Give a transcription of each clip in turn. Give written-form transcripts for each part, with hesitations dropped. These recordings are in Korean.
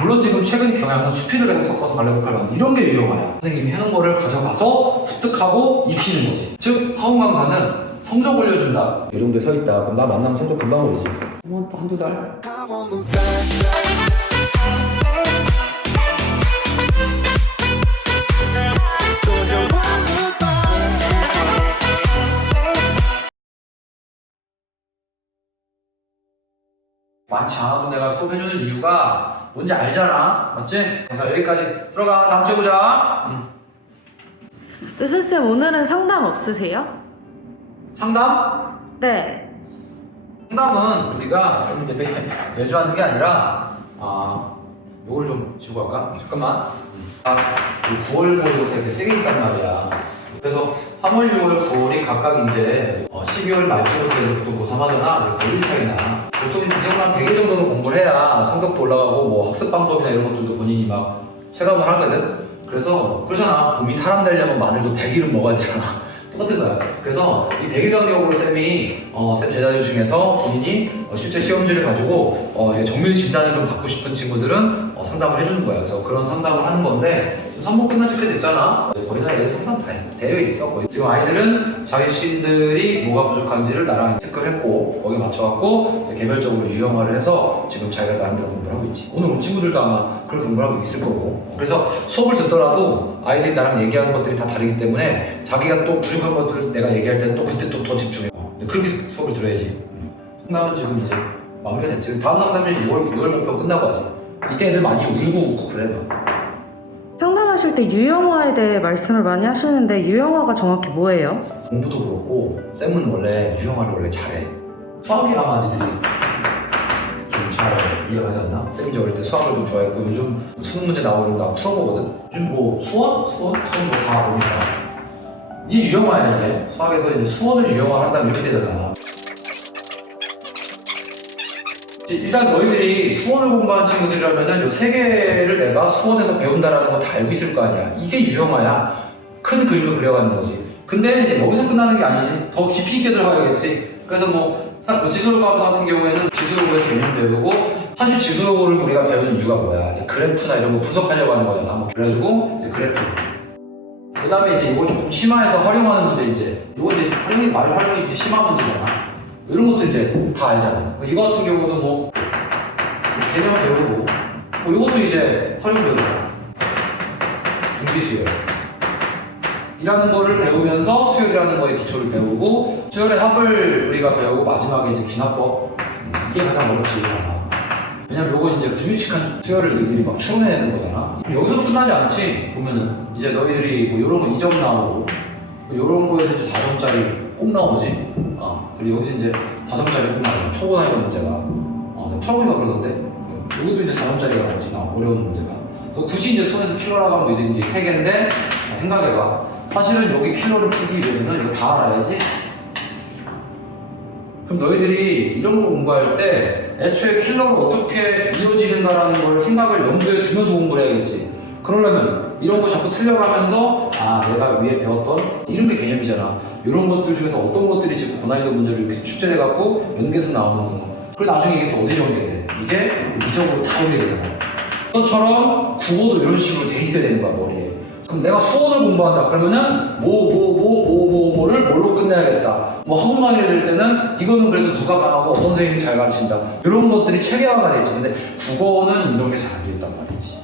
물론 지금 최근 경향은 수필을 계속 섞어서 갈래복칼 만드는 이런 게 유형화야. 선생님이 해놓은 거를 가져가서 습득하고 익히는 거지. 즉 하원 강사는 성적 올려준다. 이 정도에 서 있다. 그럼 나 만나면 성적 금방 오르지. 뭐 한두 달? 많지 않아도 내가 수업해주는 이유가 뭔지 알잖아. 맞지? 그래서 여기까지 들어가. 다음 주에 보자. 의사쌤, 오늘은 상담 없으세요? 상담? 네. 상담은 우리가 이제 매주 하는 게 아니라 요걸 좀 지고 갈까? 잠깐만. 9월, 9월 요새 이렇게 3개 있단 말이야. 그래서 3월, 6월, 9월이 각각 이제 12월 말쯤부터 고3하잖아. 1일 차이나. 보통 이정도한 100일 정도는 공부를 해야 성적도 올라가고 뭐 학습 방법이나 이런 것들도 본인이 막 체감을 하거든. 그래서 그러잖아. 봄이 사람 되려면 마늘도 100일은 먹어야 되잖아. 똑같은 거야. 그래서 이 100일 간격으로 쌤이 쌤 제자들 중에서 본인이 실제 시험지를 가지고 이제 정밀 진단을 좀 받고 싶은 친구들은 상담을 해주는 거야. 그래서 그런 상담을 하는 건데 지금 3번 끝난 지 꽤 됐잖아. 거의 다 애들 상담 다 되어 있어. 거의. 지금 아이들은 자신들이 뭐가 부족한지를 나랑 체크를 했고 거기에 맞춰갖고 개별적으로 유형화를 해서 지금 자기가 나름대로 공부를 하고 있지. 오늘 온 친구들도 아마 그걸 공부를 하고 있을 거고. 그래서 수업을 듣더라도 아이들이 나랑 얘기하는 것들이 다 다르기 때문에 자기가 또 부족한 것들을 내가 얘기할 때는 또 그때 또 더 집중해. 그렇게 수업을 들어야지. 상담은 지금 이제 마무리가 됐지. 다음 상담이 6월 목표 끝나고 하지. 이때 애들 많이 울고 웃고 그래. 상담하실 때 유형화에 대해 말씀을 많이 하시는데 유형화가 정확히 뭐예요? 공부도 그렇고 쌤은 원래 유형화를 원래 잘해. 수학이 아마 애들이 좀 잘 이해하지 않나? 쌤이 이제 어릴 때 수학을 좀 좋아했고 요즘 수능 문제 나오는 거 풀어보거든? 요즘 뭐 수원 뭐다 보니까 이제 유형화야 이제. 수학에서 이제 수원을 유형화를 한다면 이렇게 되잖아. 일단 너희들이 수원을 공부한 친구들이라면은 요 3개를 내가 수원에서 배운다라는 거 다 알고 있을 거 아니야. 이게 유형화야. 큰 그림을 그려가는 거지. 근데 이제 여기서 끝나는 게 아니지. 더 깊이 있게 들어가야겠지. 그래서 뭐 지수록 감사 같은 경우에는 지수록의 개념 배우고 사실 지수록을 우리가 배우는 이유가 뭐야? 그래프나 이런 거 분석하려고 하는 거잖아. 뭐 그래가지고 이제 그래프. 그 다음에 이제 이걸 조금 심화해서 활용하는 문제 이제 이거 이제 활용이 이제 심화 문제잖아. 이런 것도 이제 다 알잖아. 이거 같은 경우도 뭐 개념 배우고 뭐 이것도 이제 활용 배우잖아. 등비수열 이라는 거를 배우면서 수열이라는 거의 기초를 배우고 수열의 합을 우리가 배우고 마지막에 이제 기납법 이게 가장 어렵지 않아. 왜냐면 요거 이제 불규칙한 수열을 너희들이 막 추론해내는 거잖아. 여기서 끝나지 않지. 보면은 이제 너희들이 뭐 요런 거 2점 나오고 요런 거에서 이제 4점짜리 꼭 나오지. 그리고 여기서 이제 4점짜리 꼭 나오고 초보 난이도 문제가 풀어보니까 그러던데 여기도 이제 4점짜리가 나오지. 어려운 문제가. 굳이 이제 수능에서 킬러라고 하면 너희들이 이제 3개인데 생각해봐. 사실은 여기 킬러를 풀기 위해서는 이거 다 알아야지. 그럼 너희들이 이런 거 공부할 때 애초에 킬러가 어떻게 이어지는가라는 걸 생각을 염두에 두면서 공부를 해야겠지. 그러려면 이런 거 자꾸 틀려가면서 내가 위에 배웠던 이런 게 개념이잖아. 이런 것들 중에서 어떤 것들이 지금 고난이도 문제를 이렇게 출제해갖고 연계해서 나오는구나. 그리고 나중에 이게 또 어디 연계돼? 이게 미적으로 다 연계되잖아. 그것처럼 국어도 이런 식으로 돼 있어야 되는 거야, 머리에. 그럼 내가 수원을 공부한다 그러면은 뭐를 뭘로 끝내야겠다. 뭐 학원 강의를 들 때는 이거는 그래서 누가 강하고 어떤 선생님이 잘 가르친다. 이런 것들이 체계화가 돼 있지. 근데 국어는 이런 게 잘 안 돼 있단 말이지.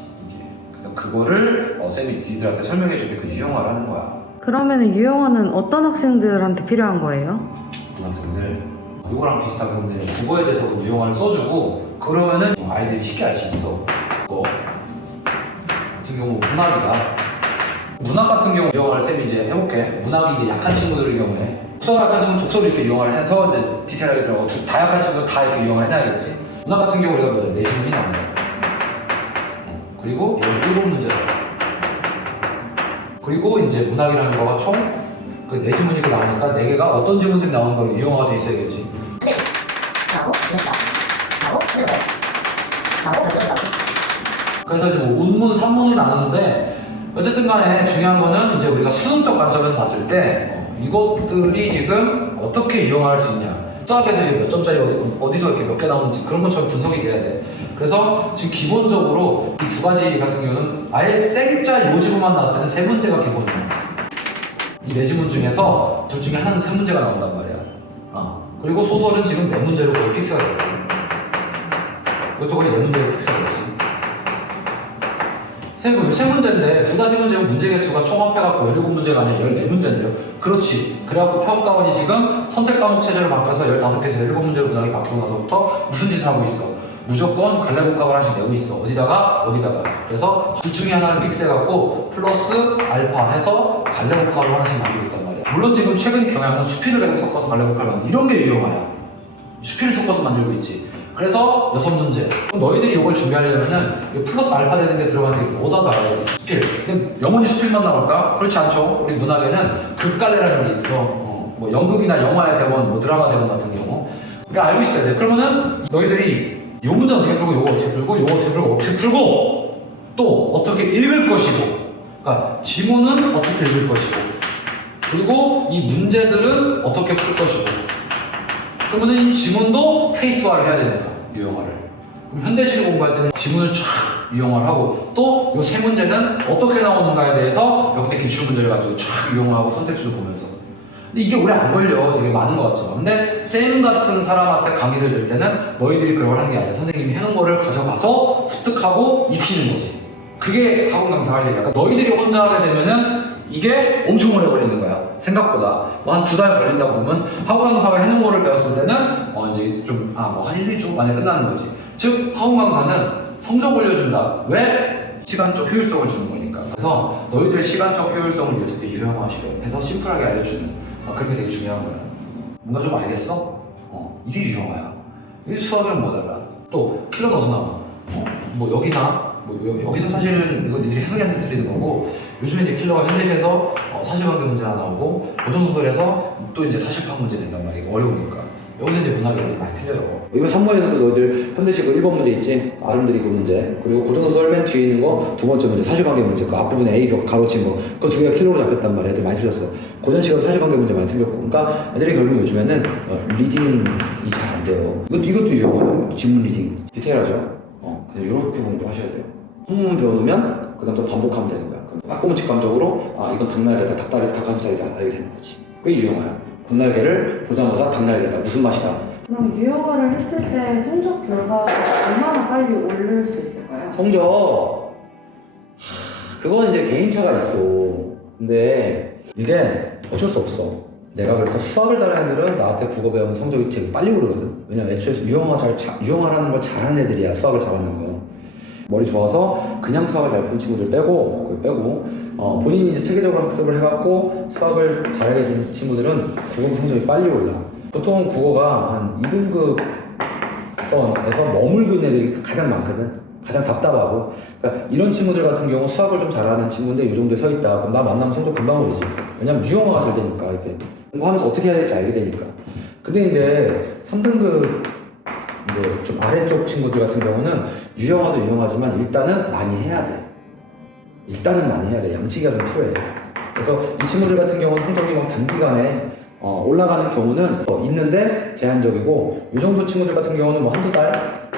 그래서 그거를 쌤이 니들한테 설명해 줄 때 그 유형화를 하는 거야. 그러면 유형화는 어떤 학생들한테 필요한 거예요? 학생들 이거랑 비슷하게 근데 국어에 대해서 유형화를 써주고 그러면은 아이들이 쉽게 알 수 있어. 그거 같은 경우 문학이다. 문학 같은 경우 유형화를 쌤이 이제 해볼게. 문학이 이제 약한 친구들의 경우에 독서가 약한 친구는 독서를 이렇게 유형화를 해서 이제 디테일하게 들어가고 다 약한 친구는 다 이렇게 유형화를 해놔야겠지. 문학 같은 경우 우리가 뭐냐 4문이 나온다. 그리고 17문제다. 그리고 이제 문학이라는 거가 총 그 4지문이 나오니까 4개가 어떤 지문들이 나오는 거로 유형화가 돼 있어야겠지. 그래서 이제 뭐 운문, 산문을 나누는데 어쨌든 간에 중요한 거는 이제 우리가 수능적 관점에서 봤을 때 이것들이 지금 어떻게 이용할 수 있냐. 수학에서 이게 몇 점짜리 어디서 이렇게 몇 개 나오는지 그런 것처럼 분석이 돼야 돼. 그래서 지금 기본적으로 이 두 가지 같은 경우는 아예 생짜 요지로만 나왔을 때는 세 문제가 기본이야. 이 네 지문 중에서 둘 중에 하나는 세 문제가 나온단 말이야. 그리고 소설은 지금 네 문제로 거의 픽스가 되거든. 이것도 거의 네 문제로 픽스가 되지. 세 문제인데 둘 다 세 문제면 문제 개수가 총 합해갖고 17문제가 아니라 14문제인데요. 그렇지. 그래갖고 평가원이 지금 선택 과목 체제로 바꿔서 15개에서 17문제로 문항이 바뀌고 나서부터 무슨 짓을 하고 있어? 무조건 갈래복합을 하나씩 내고 있어. 어디다가? 여기다가. 그래서 둘 중에 하나를 픽스해갖고 플러스 알파 해서 갈래복합을 하나씩 만들고 있단 말이야. 물론 지금 최근 경향은 수필을 해서 섞어서 갈래복합을 만들고 이런 게 유용하냐. 수필을 섞어서 만들고 있지. 그래서 6문제. 너희들이 이걸 준비하려면은 플러스 알파 되는 게 들어가는 게 뭐다 알아야 돼. 수필. 근데 영원히 수필만 나올까? 그렇지 않죠. 우리 문학에는 극갈래라는 게 있어. 뭐 연극이나 영화의 대본, 뭐 드라마 대본 같은 경우. 우리가 알고 있어야 돼. 그러면은 너희들이 요 문제 어떻게 풀고, 요거 어떻게 풀고, 요거 어떻게 풀고, 어떻게 풀고, 또 어떻게 읽을 것이고, 그러니까 지문은 어떻게 읽을 것이고, 그리고 이 문제들은 어떻게 풀 것이고, 그러면 이 지문도 케이스화를 해야 되니까, 유형화를. 그럼 현대시를 공부할 때는 지문을 쫙 유형화를 하고, 또 요 세 문제는 어떻게 나오는가에 대해서 역대 기출문제를 가지고 쫙 유형화하고 선택지도 보면서. 근데 이게 오래 안 걸려. 되게 많은 것 같죠. 근데 쌤 같은 사람한테 강의를 들 때는 너희들이 그걸 하는 게 아니라 선생님이 해놓은 거를 가져가서 습득하고 익히는 거지. 그게 학원 강사 할 일이야. 그러니까 너희들이 혼자 하게 되면은 이게 엄청 오래 걸리는 거야. 생각보다. 뭐 한 2달 걸린다고 보면 학원 강사가 해놓은 거를 배웠을 때는 이제 좀, 뭐 한 1, 2주 만에 끝나는 거지. 즉, 학원 강사는 성적 올려준다. 왜? 시간적 효율성을 주는 거니까. 그래서 너희들의 시간적 효율성을 위해서 되게 유형화해서 심플하게 알려주는 그런 게 되게 중요한 거야. 뭔가 좀 알겠어? 이게 유형화야. 이게 수학은 뭐 달라? 또 킬러 넣어서 나와. 뭐 여기나 여기서 사실은 이거 니들이 해석이한테 드리는 거고, 요즘에 이제 킬러가 현대시에서 사실관계 문제 하나 나오고, 고전소설에서 또 이제 사실파악 문제 낸단 말이야. 이거 어려우니까. 여기서 이제 문학이 많이 틀려요. 이거 3번에서도 너희들 현대시 그 1번 문제 있지? 아름드리 그 문제. 그리고 고전소설 맨 뒤에 있는 거 두 번째 문제, 사실관계 문제. 그 앞부분에 A 가로친 거. 그거 두 개가 킬러로 잡혔단 말이야. 애들 많이 틀렸어. 고전시가 사실관계 문제 많이 틀렸고. 그러니까 애들이 결국 요즘에는 리딩이 잘 안 돼요. 이것도 유용해요. 지문 리딩. 디테일하죠? 그냥 이렇게 공부 하셔야 돼요. 한문만 배워놓으면 그 다음 또 반복하면 되는 거야. 빠꾸면 직감적으로 이건 닭날개다, 닭다리다, 닭가슴살이다 알게 되는 거지. 그게 유용해요. 닭날개를 보자마자 닭날개다 무슨 맛이다. 그럼 유형화를 했을 때 성적 결과가 얼마나 빨리 오를 수 있을까요? 성적 그건 이제 개인차가 있어. 근데 이게 어쩔 수 없어. 내가 그래서 수학을 잘하는 애들은 나한테 국어 배우면 성적이 되게 빨리 오르거든. 왜냐면 애초에 유형화라는 걸 잘하는 애들이야. 수학을 잘하는 거. 머리 좋아서 그냥 수학을 잘 푸는 친구들 빼고 본인이 이제 체계적으로 학습을 해갖고 수학을 잘하게 된 친구들은 국어 성적이 빨리 올라. 보통 국어가 한 2등급 선에서 머물근 애들이 가장 많거든. 가장 답답하고. 그러니까 이런 친구들 같은 경우 수학을 좀 잘하는 친구인데 이 정도에 서 있다. 그럼 나 만나면 성적 금방 오르지. 왜냐면 유형화가 잘 되니까 이렇게 공부하면서 어떻게 해야 될지 알게 되니까. 근데 이제 3등급 이제 좀 아래쪽 친구들 같은 경우는 유형화도 유형하지만 일단은 많이 해야 돼. 양치기가 좀 필요해. 그래서 이 친구들 같은 경우는 성적이 막 단기간에 올라가는 경우는 있는데 제한적이고, 이 정도 친구들 같은 경우는 뭐 한두 달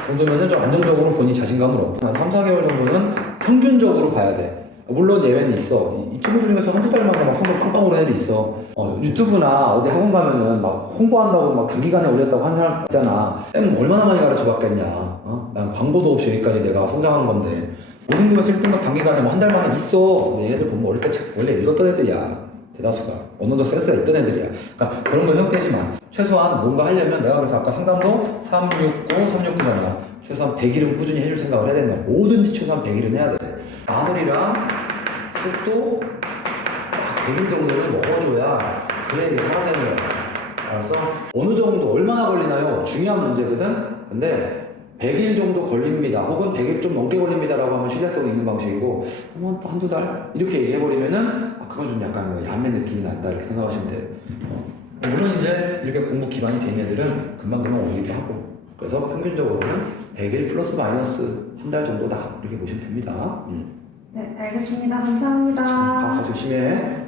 정도면은 좀 안정적으로 본인이 자신감을 얻고 한 3, 4개월 정도는 평균적으로 봐야 돼. 물론 예외는 있어. 이 친구들 중에서 한두 달 만에 막 성적 빵빵 오르는 애도 있어. 유튜브나 어디 학원 가면은 막 홍보한다고 막 단기간에 올렸다고 하는 사람 있잖아. 쌤 얼마나 많이 가르쳐 봤겠냐. 난 광고도 없이 여기까지 내가 성장한 건데. 5등급에서 1등급 단기간에 뭐 한 달 만에 있어. 근데 얘네들 보면 어릴 때 책 원래 읽었던 애들이야. 대다수가. 어느 정도 센스가 있던 애들이야. 그러니까 그런 거 형태지만 최소한 뭔가 하려면 내가 그래서 아까 상담도 369, 369잖아. 최소한 100일은 꾸준히 해줄 생각을 해야 된다. 뭐든지 최소한 100일은 해야 돼. 마늘이랑 쑥도 100일 정도는 먹어줘야 그래 이게 살아내는 거야. 알았어? 어느 정도 얼마나 걸리나요? 중요한 문제거든? 근데 100일 정도 걸립니다. 혹은 100일 좀 넘게 걸립니다 라고 하면 신뢰성이 있는 방식이고, 한두 달? 이렇게 얘기해버리면은 그건 좀 약간 야매 느낌이 난다 이렇게 생각하시면 돼요. 물론 이제 이렇게 공부 기반이 된 애들은 금방 오기도 하고, 그래서 평균적으로는 100일 플러스 마이너스 한 달 정도다 이렇게 보시면 됩니다. 네, 알겠습니다. 감사합니다. 다 조심해.